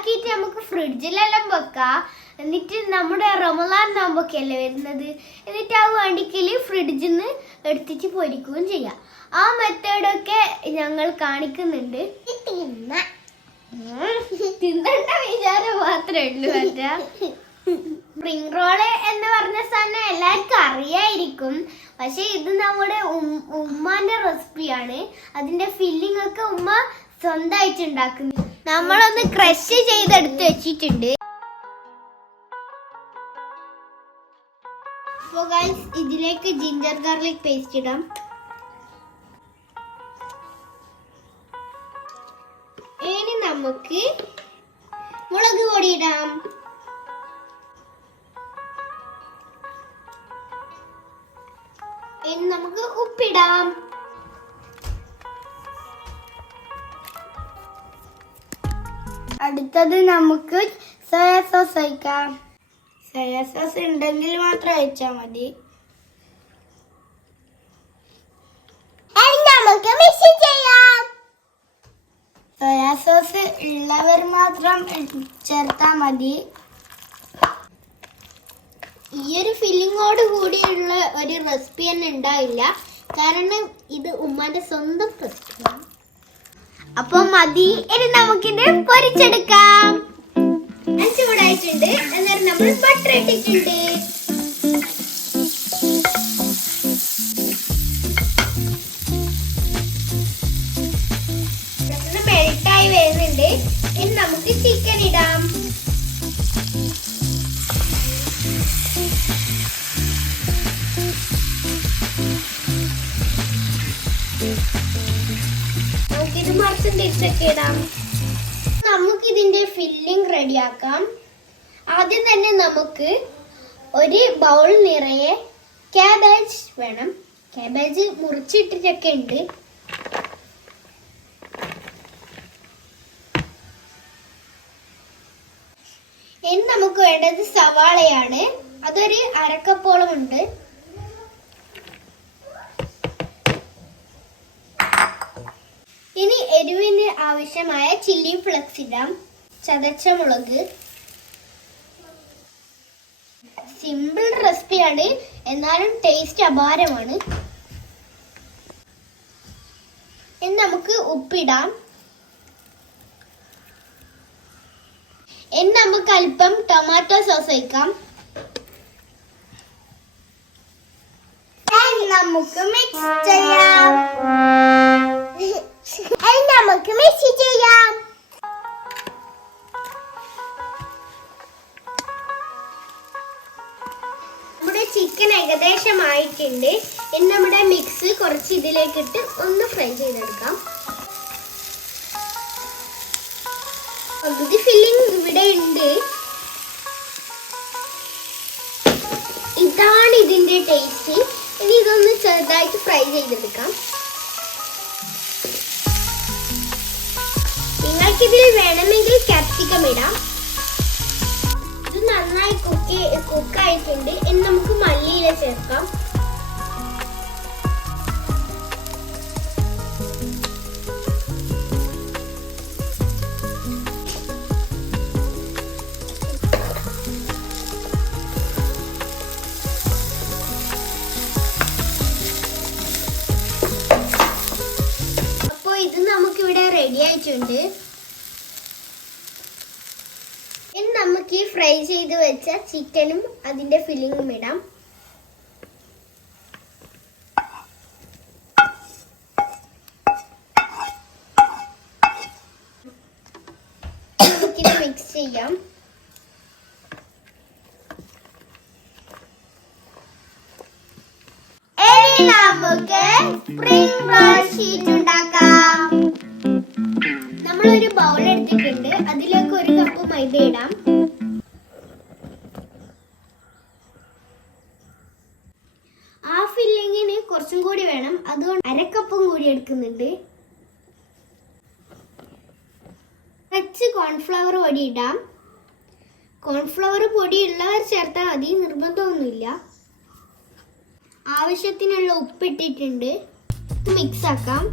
ഉണ്ടാക്കിയിട്ട് നമുക്ക് ഫ്രിഡ്ജിലെല്ലാം വെക്കാം. എന്നിട്ട് നമ്മുടെ റമലാൻ നോമ്പൊക്കെയല്ലേ വരുന്നത്? എന്നിട്ട് ആ വണ്ടിക്കൽ ഫ്രിഡ്ജിൽ നിന്ന് എടുത്തിട്ട് പൊരിക്കുകയും ചെയ്യാം. ആ മെത്തേഡൊക്കെ ഞങ്ങൾ കാണിക്കുന്നുണ്ട്. തിന്നണ്ട വിചാരം മാത്രമേ ഉള്ളൂ മറ്റാ. സ്പ്രിംഗ് റോൾ എന്ന് പറഞ്ഞ സാധനം എല്ലാവർക്കും അറിയായിരിക്കും. പക്ഷെ ഇത് നമ്മുടെ ഉമ്മാന്റെ റെസിപ്പിയാണ്. അതിന്റെ ഫില്ലിംഗ് ഒക്കെ ഉമ്മ സ്വന്തമായിട്ട് ഉണ്ടാക്കുന്നു. നമ്മളൊന്ന് ക്രഷ് ചെയ്തെടുത്ത് വെച്ചിട്ടുണ്ട്. ഇതിലേക്ക് ജിഞ്ചർ ഗാർലിക് പേസ്റ്റ് ഇടാം. ഇനി നമുക്ക് മുളക് പൊടി ഇടാം. ഇനി നമുക്ക് ഉപ്പിടാം. അടുത്തത് നമുക്ക് സോയ സോസ് ഒഴിക്കാം. സോയ സോസ് ഉണ്ടെങ്കിൽ മാത്രം ഒഴിച്ചാൽ മതി. നമുക്ക് ചെയ്യാം. സോയാ സോസ് ഉള്ളവർ മാത്രം ചേർത്താൽ മതി. ഈ ഒരു ഫില്ലിങ്ങോട് കൂടിയുള്ള ഒരു റെസിപ്പി തന്നെ ഉണ്ടാവില്ല. കാരണം ഇത് ഉമ്മാന്റെ സ്വന്തം റെസിപ്പിയാണ് അപ്പൊ മതി. ഇനി നമുക്കിത് പൊരിച്ചെടുക്കാം. ചൂടായിട്ടുണ്ട് നമ്മൾ ബട്ടർ ഇട്ടിട്ടുണ്ട്. വരുന്നുണ്ട്. ഇനി നമുക്ക് ചിക്കൻ ഇടാം. ഇടാം നമുക്കിതിന്റെ ഫില്ലിംഗ് റെഡിയാക്കാം ആദ്യം തന്നെ നമുക്ക് ഒരു ബൗൾ നിറയെ ക്യാബേജ് വേണം. ക്യാബേജ് മുറിച്ചിട്ടിട്ടൊക്കെ ഉണ്ട്. ഇനി നമുക്ക് വേണ്ടത് സവാളയാണ്. അതൊരു അരക്കപ്പോളം ഉണ്ട് ഇനി എരിവിന് ആവശ്യമായ ചില്ലി ഫ്ലക്സ് ഇടാം ചതച്ച മുളക് സിമ്പിൾ റെസിപ്പിയാണ് എന്നാലും ടേസ്റ്റ് അപാരമാണ്. ഇനി നമുക്ക് ഉപ്പിടാം. ഇനി നമുക്ക് അല്പം ടൊമാറ്റോ സോസ് ഒഴിക്കാം. നമുക്ക് മിക്സ് ചെയ്യാം. നമുക്ക് മിക്സ് ചെയ്യാം നമ്മുടെ ചിക്കൻ ഏകദേശം ആയിട്ടുണ്ട്. ഇനി നമ്മുടെ മിക്സ് കുറച്ച് ഇതിലേക്ക് ഇട്ട് ഒന്ന് ഫ്രൈ ചെയ്തെടുക്കാം. പകുതി ഫില്ലിംഗ് ഇവിടെ ഉണ്ട്. ഇതാണ് ഇതിന്റെ ടേസ്റ്റ് ഇനി ഇതൊന്ന് ചെറുതായിട്ട് ഫ്രൈ ചെയ്തെടുക്കാം. നിങ്ങൾക്കിതിൽ വേണമെങ്കിൽ ക്യാപ്സിക്കം ഇടാം. ഇത് നന്നായി കുക്ക് കുക്കായിട്ടുണ്ട്. ഇനി നമുക്ക് നമുക്ക് ഈ ഫ്രൈ ചെയ്ത് വെച്ച ചിക്കനും അതിന്റെ ഫില്ലിങ്ങും ഇടാം. മിക്സ് ചെയ്യാം. നമ്മളൊരു ബൗൾ എടുത്തിട്ടുണ്ട്. അതിലേക്ക് ഒരു കപ്പ് മൈദ ഇടാം. കൂടി വേണം. അതുകൊണ്ട് അരക്കപ്പും കൂടി എടുക്കുന്നുണ്ട്. കുറച്ച് കോൺഫ്ലവർ പൊടി ഇടാം. കോൺഫ്ലവർ പൊടി ഉള്ളവർ ചേർത്താൽ മതി. നിർബന്ധമൊന്നുമില്ല. ആവശ്യത്തിനുള്ള ഉപ്പിട്ടിട്ടുണ്ട് ഇത് മിക്സ് ആക്കാം.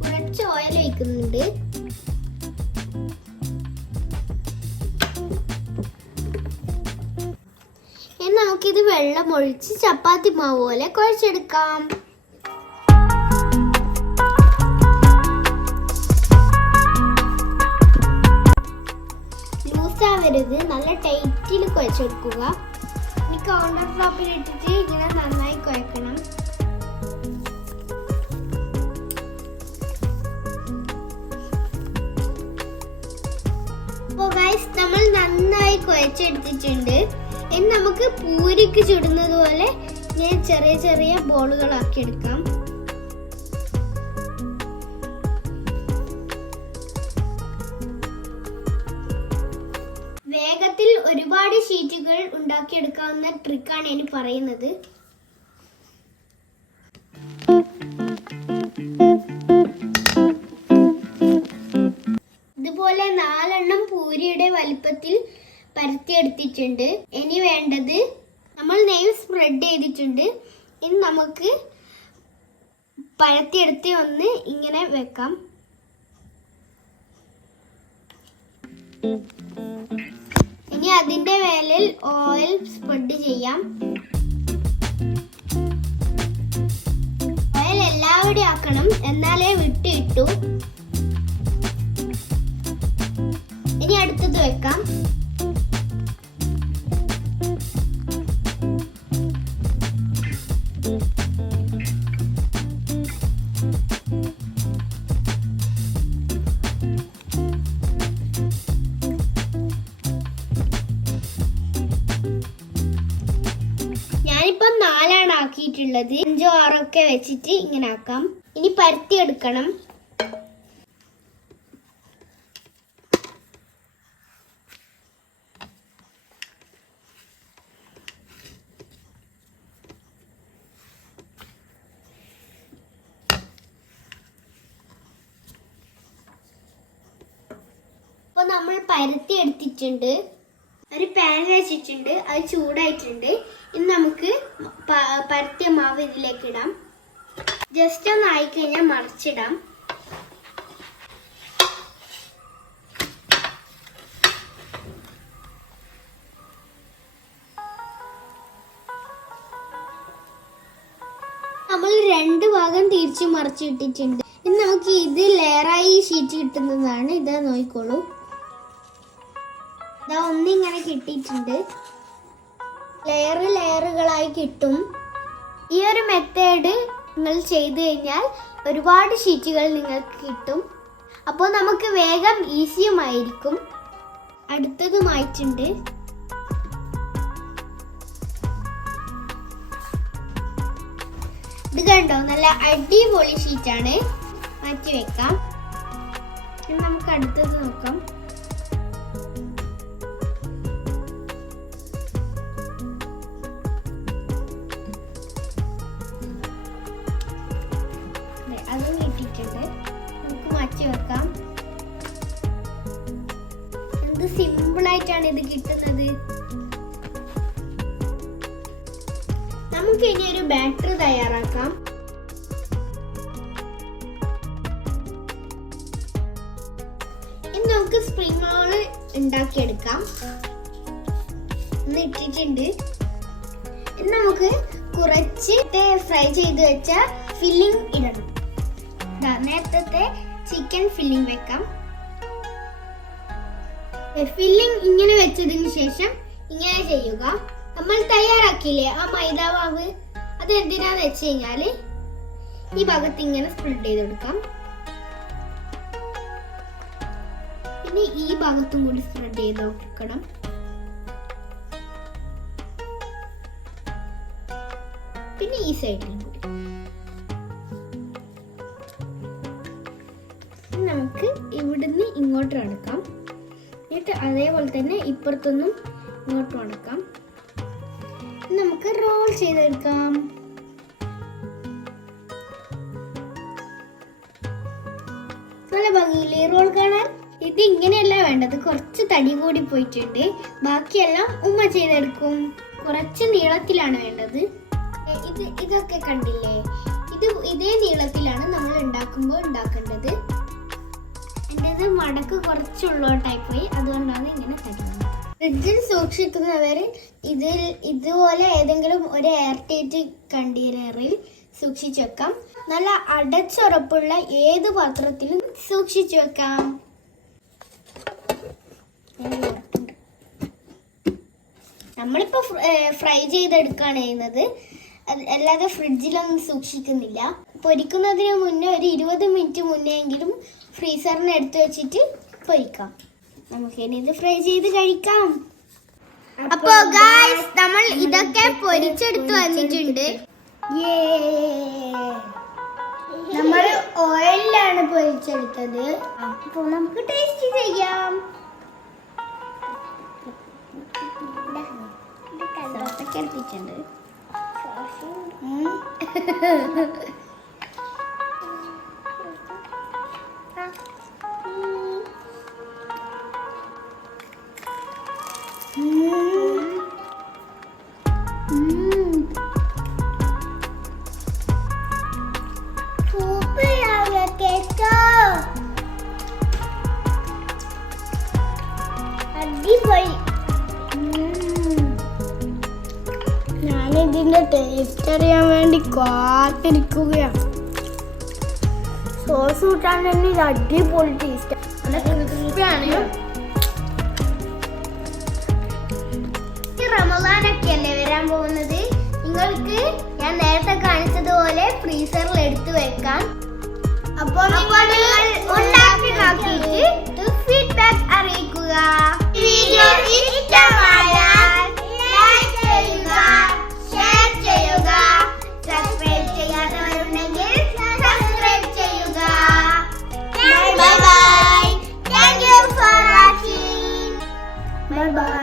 കുറച്ച് ഓയിൽ വയ്ക്കുന്നുണ്ട് നമുക്കിത് വെള്ളം ഒഴിച്ച് ചപ്പാത്തി മാവ് പോലെ കുഴച്ചെടുക്കാം. ലൂസാവരുത് നല്ല ടൈറ്റിൽ കുഴച്ചെടുക്കുക. ഇനി കൗണ്ടർ ടോപ്പിൽ ഇട്ടിട്ട് ഇങ്ങനെ നന്നായി കുഴക്കണം. അപ്പോൾ ഗൈസ് നമ്മൾ നന്നായി കുഴച്ചെടുത്തിട്ടുണ്ട്. ഇനി നമുക്ക് പൂരിക്ക് ചുടുന്നത് പോലെ ഞാൻ ചെറിയ ചെറിയ ബോളുകളാക്കി എടുക്കാം. വേഗത്തിൽ ഒരുപാട് ഷീറ്റുകൾ ഉണ്ടാക്കിയെടുക്കാവുന്ന ട്രിക്കാണ് ഇനി പറയുന്നത്. ഇതുപോലെ നാലെണ്ണം പൂരിയുടെ വലിപ്പത്തിൽ പരത്തിയെടുത്തിട്ടുണ്ട്. ഇനി വേണ്ടത് നമ്മൾ നെയ്യ് സ്പ്രെഡ് ചെയ്തിട്ടുണ്ട്. ഇനി നമുക്ക് പരത്തിയെടുത്ത് ഒന്ന് ഇങ്ങനെ വെക്കാം. ഇനി അതിന്റെ മേലിൽ ഓയിൽ സ്പ്രെഡ് ചെയ്യാം. ഓയിൽ എല്ലാവിടെയും ആക്കണം. എന്നാലേ വിട്ടിട്ടു ഇനി അടുത്തത് വെക്കാം. ഒക്കെ വെച്ചിട്ട് ഇങ്ങനെ ആക്കാം. ഇനി പരത്തി എടുക്കണം. അപ്പോൾ നമ്മൾ പരത്തി എടുത്തിട്ടുണ്ട്. ഒരു പാൻ വെച്ചിട്ടുണ്ട്. അത് ചൂടായിട്ടുണ്ട്. ഇനി നമുക്ക് പരത്തിയ മാവ് ഇതിലേക്ക് ഇടാം ജസ്റ്റ് ഒന്ന് ആയിക്കഴിഞ്ഞാൽ മറിച്ചിടാം. നമ്മൾ രണ്ട് ഭാഗം തിരിച്ചു മറിച്ചിട്ടിട്ടുണ്ട്. ഇനി നമുക്ക് ഇത് ലെയറായി ഷീറ്റ് കിട്ടുന്നതാണ്. ഇതാ നോക്കിക്കോളൂ. ഇതാ ഒന്നിങ്ങനെ കിട്ടിയിട്ടുണ്ട്. ലെയർ ലെയറുകളായി കിട്ടും. ഈ ഒരു മെത്തേഡ് നിങ്ങൾ ചെയ്തു കഴിഞ്ഞാൽ ഒരുപാട് ഷീറ്റുകൾ നിങ്ങൾക്ക് കിട്ടും. അപ്പോൾ നമുക്ക് വേഗം ഈസിയുമായിരിക്കും അടുത്തതുമായിട്ടുണ്ട്. ഇത് കണ്ടോ? നല്ല അടിപൊളി ഷീറ്റാണ് മാറ്റി വെക്കാം. നമുക്ക് അടുത്തത് നോക്കാം. സിമ്പിൾ ഇത് കിട്ടുന്നത്? നമുക്ക് ഇനി ഒരു ബാറ്ററി തയ്യാറാക്കാം. ഇനി നമുക്ക് സ്പ്രിംഗ് റോൾ ഉണ്ടാക്കിയെടുക്കാം. ഇട്ടിട്ടുണ്ട് ഇനി നമുക്ക് കുറച്ച് ഫ്രൈ ചെയ്ത് വെച്ച ഫില്ലിംഗ് ഇടണം. നേരത്തെ ചിക്കൻ ഫില്ലിംഗ് വെക്കാം. ഫില്ലിംഗ് ഇങ്ങനെ വെച്ചതിന് ശേഷം ഇങ്ങനെ ചെയ്യുക. നമ്മൾ തയ്യാറാക്കിയില്ലേ ആ മൈദാവ് അത് എന്തിനാന്ന് വെച്ച് കഴിഞ്ഞാൽ ഈ ഭാഗത്ത് ഇങ്ങനെ സ്പ്രെഡ് ചെയ്ത് കൊടുക്കാം പിന്നെ ഈ ഭാഗത്തും കൂടി സ്പ്രെഡ് ചെയ്ത് കൊടുക്കണം പിന്നെ ഈ സൈഡിലും കൂടി. നമുക്ക് ഇവിടുന്ന് ഇങ്ങോട്ട് അടക്കാം എന്നിട്ട് അതേപോലെ തന്നെ ഇപ്പുറത്തൊന്നും ഇങ്ങോട്ട് മടക്കാം നമുക്ക് റോൾ ചെയ്തെടുക്കാം. നല്ല ഭംഗിയില്ലേ റോൾ കാണാൻ? ഇത് ഇങ്ങനെയല്ല വേണ്ടത്. കുറച്ച് തടി കൂടി പോയിട്ടുണ്ട്. ബാക്കിയെല്ലാം ഉമ്മ ചെയ്തെടുക്കും. കുറച്ച് നീളത്തിലാണ് വേണ്ടത്. ഇത് ഇതൊക്കെ കണ്ടില്ലേ? ഇത് ഇതേ നീളത്തിലാണ് നമ്മൾ ഉണ്ടാക്കുമ്പോൾ ഉണ്ടാക്കേണ്ടത്. എന്റെത് മടക്ക് കുറച്ചുള്ളോട്ടായി പോയി അതുകൊണ്ടാണ് ഇങ്ങനെ തരുന്നത്. ഫ്രിഡ്ജിൽ സൂക്ഷിക്കുന്നവർ ഇതിൽ ഇതുപോലെ ഏതെങ്കിലും ഒരു എയർ ടൈറ്റ് കണ്ടെയ്നറിൽ സൂക്ഷിച്ചു വെക്കാം നല്ല അടച്ചുറപ്പുള്ള ഏത് പാത്രത്തിലും സൂക്ഷിച്ചു വെക്കാം. നമ്മളിപ്പോ ഫ്രൈ ചെയ്തെടുക്കുകയാണ് ചെയ്യുന്നത്. അല്ലാതെ ഫ്രിഡ്ജിലൊന്നും സൂക്ഷിക്കുന്നില്ല. പൊരിക്കുന്നതിന് മുന്നേ ഒരു ഇരുപത് മിനിറ്റ് മുന്നേ എങ്കിലും ഫ്രീസറിന് എടുത്തു വെച്ചിട്ട് പൊരിക്കാം. നമുക്ക് ഇനി ഇത് ഫ്രൈ ചെയ്ത് കഴിക്കാം. അപ്പോ ഗായ്സ് നമ്മൾ ഇതൊക്കെ പൊരിച്ചെടുത്ത് വന്നിട്ടുണ്ട്. നമ്മൾ ഓയിലാണ് പൊരിച്ചെടുത്തത്. അപ്പൊ നമുക്ക് ടേസ്റ്റ് ചെയ്യാം. സോസൊക്കെ എടുത്തിട്ടുണ്ട് അടിപൊളി. ഞാനിതിന്റെ ടേസ്റ്റ് അറിയാൻ വേണ്ടി കാത്തിരിക്കുകയാണ്. സോസ് കൂട്ടാൻ തന്നെ ഇത് അടിപൊളി ടേസ്റ്റ് നല്ല ക്രിസ്പിയാണ് റമദാനൊക്കെ അല്ലേ വരാൻ പോകുന്നത്? നിങ്ങൾക്ക് ഞാൻ നേരത്തെ കാണിച്ചതുപോലെ ഫ്രീസറിൽ എടുത്തു വെക്കാം. അപ്പോൾ